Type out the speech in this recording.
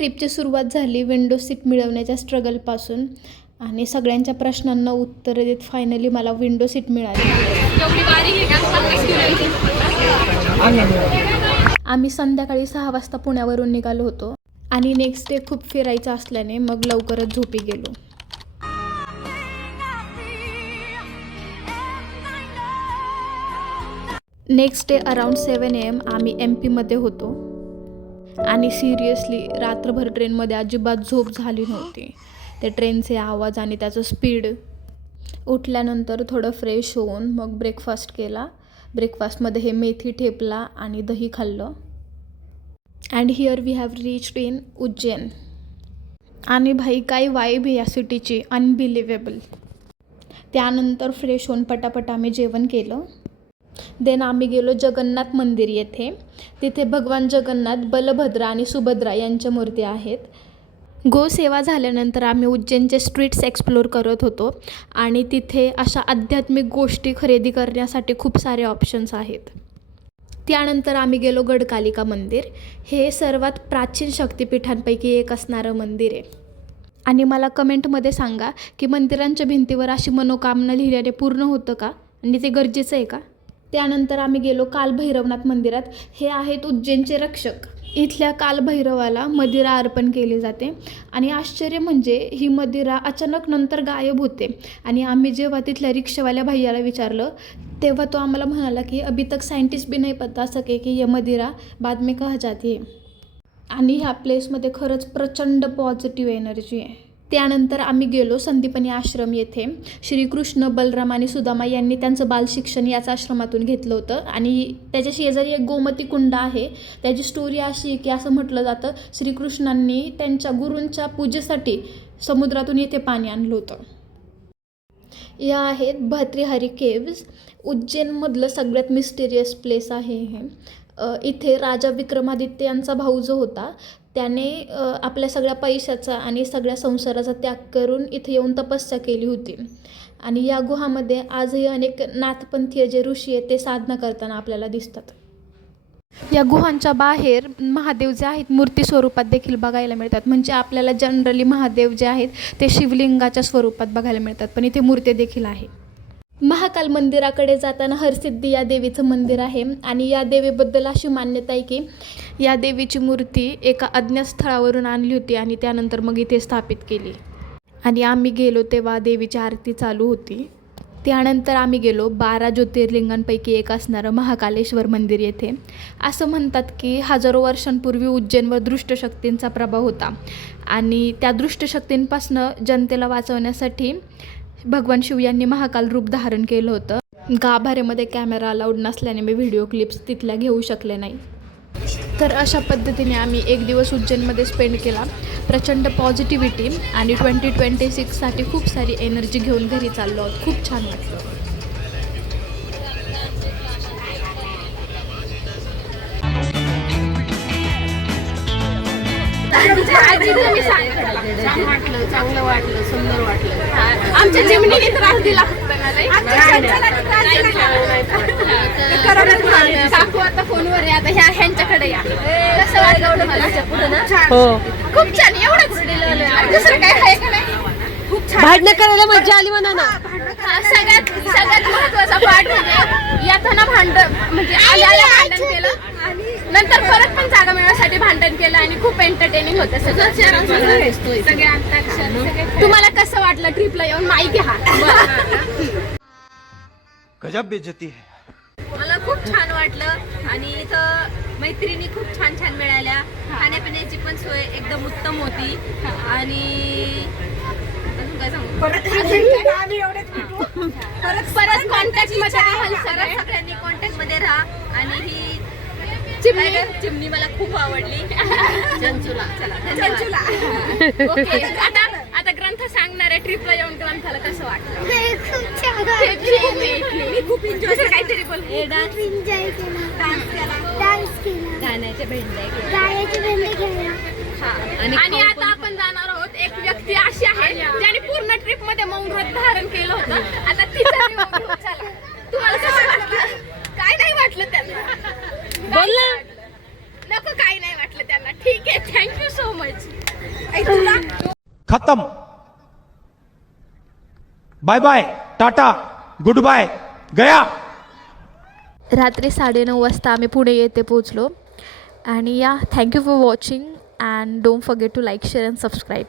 ट्रिपची सुरुवात झाली window seat मिळवण्याच्या स्ट्रगलपासून आणि सगळ्यांच्या प्रश्नांना उत्तरं देत फायनली मला विंडो सीट मिळाली. आम्ही संध्याकाळी 6 वाजता पुण्यावरून निघालो होतो आणि नेक्स्ट डे खूप फिरायचं असल्याने मग लवकरच झोपी गेलो. नेक्स्ट डे अराउंड 7 AM आम्ही MP मध्ये होतो आणि सिरियसली रात्रभर ट्रेनमध्ये अजिबात झोप झाली नव्हती. ते ट्रेनचे आवाज आणि त्याचं स्पीड. उठल्यानंतर थोडं फ्रेश होऊन मग ब्रेकफास्ट केला. ब्रेकफास्टमध्ये हे मेथी ठेपला आणि दही खाल्लं. And here we have reached in Ujjain. आणि भाई काय वाईब आहे या सिटीची, अनबिलिव्हेबल. त्यानंतर फ्रेश होऊन पटापट आम्ही जेवण केलं. देन आम्ही गेलो जगन्नाथ मंदिर येथे. तिथे भगवान जगन्नाथ, बलभद्र आणि सुभद्रा यांच्या मूर्ती आहेत. गोसेवा झाल्यानंतर आम्ही उज्जैनचे स्ट्रीट्स एक्सप्लोर करत होतो आणि तिथे अशा आध्यात्मिक गोष्टी खरेदी करण्यासाठी खूप सारे ऑप्शन्स आहेत. त्यानंतर आम्ही गेलो गडकालिका मंदिर. हे सर्वात प्राचीन शक्तिपीठांपैकी एक असणारं मंदिर आहे. आणि मला कमेंटमध्ये सांगा की मंदिरांच्या भिंतीवर अशी मनोकामना लिहिल्याने पूर्ण होतं का आणि ते गरजेचं आहे का. त्यानंतर आम्ही गेलो कालभैरवनाथ मंदिरात. हे आहेत उज्जैनचे रक्षक. इथल्या कालभैरवाला मदिरा अर्पण केली जाते आणि आश्चर्य म्हणजे ही मदिरा अचानक नंतर गायब होते. आणि आम्ही जेव्हा तिथल्या रिक्षावाल्या भैयाला विचारलं तेव्हा तो आम्हाला म्हणाला की अभी तक सायंटिस्ट भी नहीं पता सके की ये मदिरा बाद में कहाँ जाती है. आणि ह्या प्लेसमध्ये खरंच प्रचंड पॉझिटिव्ह एनर्जी आहे. त्यानंतर आम्ही गेलो संदीपनी आश्रम येथे. श्रीकृष्ण, बलराम आणि सुदामा यांनी त्यांचं बालशिक्षण याच आश्रमातून घेतलं होतं. आणि त्याच्या शेजारी एक गोमती कुंड आहे. त्याची स्टोरी अशी की असं म्हटलं जातं श्रीकृष्णांनी त्यांच्या गुरूंच्या पूजेसाठी समुद्रातून येथे पाणी आणलं होतं. या आहेत भर्तृहरी केव्ज. उज्जैनमधलं सगळ्यात मिस्टिरियस प्लेस आहे हे. इथे राजा विक्रमादित्य यांचा भाऊ जो होता त्याने आपल्या सगळ्या पैशाचा आणि सगळ्या संसाराचा त्याग करून इथे येऊन तपस्या केली होती. आणि या गुहामध्ये आजही अनेक नाथपंथीय जे ऋषी आहेत ते साधना करताना आपल्याला दिसतात. या गुहांच्या बाहेर महादेव जे आहेत मूर्ती स्वरूपात देखील बघायला मिळतात. म्हणजे आपल्याला जनरली महादेव जे आहेत ते शिवलिंगाच्या स्वरूपात बघायला मिळतात, पण इथे मूर्ती देखील आहे. महाकाल मंदिराकडे जाताना हरसिद्धी या देवीचं मंदिर आहे. आणि या देवीबद्दल अशी मान्यता आहे की या देवीची मूर्ती एका अज्ञात स्थळावरून आणली होती आणि त्यानंतर मग इथे स्थापित केली. आणि आम्ही गेलो तेव्हा देवीची आरती चालू होती. त्यानंतर आम्ही गेलो 12 ज्योतिर्लिंगांपैकी एक असणारं महाकालेश्वर मंदिर येथे. असं म्हणतात की हजारो वर्षांपूर्वी उज्जैनवर दृष्टशक्तींचा प्रभाव होता आणि त्या दृष्टशक्तींपासून जनतेला वाचवण्यासाठी भगवान शिव यांनी महाकाल रूप धारण केलं होतं. गाभाऱ्यामध्ये कॅमेरा अलाउड नसल्याने मी व्हिडिओ क्लिप्स तिथल्या घेऊ शकले नाही. तर अशा पद्धतीने आम्ही एक दिवस उज्जैनमध्ये स्पेंड केला. प्रचंड पॉझिटिव्हिटी आणि 2026साठी खूप सारी एनर्जी घेऊन घरी चाललो आहोत. खूप छान वाटलं. चांगलं वाटलं, सुंदर वाटलं. आमच्या चिमणीने त्रास दिला काकू आता फोनवर आहे. आता ह्यांच्याकडे या. कसं वाटलं तुम्हाला? खूप छान. एवढंच दुसरं काय आहे का नाही? खूप छान. भांडण करायला मजा आली म्हणा ना. सगळ्यात महत्वाचा पार्ट म्हणजे येताना भांडण म्हणजे भांडण केलं, नंतर परत पण जागा मिळवण्यासाठी भांडण केलं आणि खूप एंटरटेनिंग होतं सगळं. तुम्हाला कसं वाटलं ट्रिपला येऊन माहिती हा? गजब बेइज्जती है. मला खूप छान वाटलं आणि इथं मैत्रिणी खूप छान छान मिळाल्या. खाण्यापिण्याची पण सोय एकदम उत्तम होती. आणि परत कॉन्टॅक्ट मध्ये सगळ्यांनी कॉन्टॅक्ट मध्ये राहा. आणि ही चिमणी मला खूप आवडली. ओके, आता ग्रंथ सांगणार आहे. ट्रिपला येऊन ग्रंथाला कसं वाटलं? खूप एन्जॉय. काहीतरी बोल. डान्स केला, गाण्याचे भेंडे केले. आणि आता आपण जाणार आहोत. एक व्यक्ती अशी आहे ज्याने पूर्ण ट्रिप मध्ये मौन व्रत धारण केलं होतं. आता तिचं तुम्हाला कसं वाटलं? काय नाही वाटलं त्यांना? बोल ना. नको, काही नाही वाटलं त्यांना. ठीक आहे, थँक्यू सो मच. कमळची तुला खत्म. Bye bye, tata, good bye, गया. रात्री 9:30 वाजता आम्ही पुणे येथे पोचलो. आणि या thank you for watching and don't forget to like share and subscribe.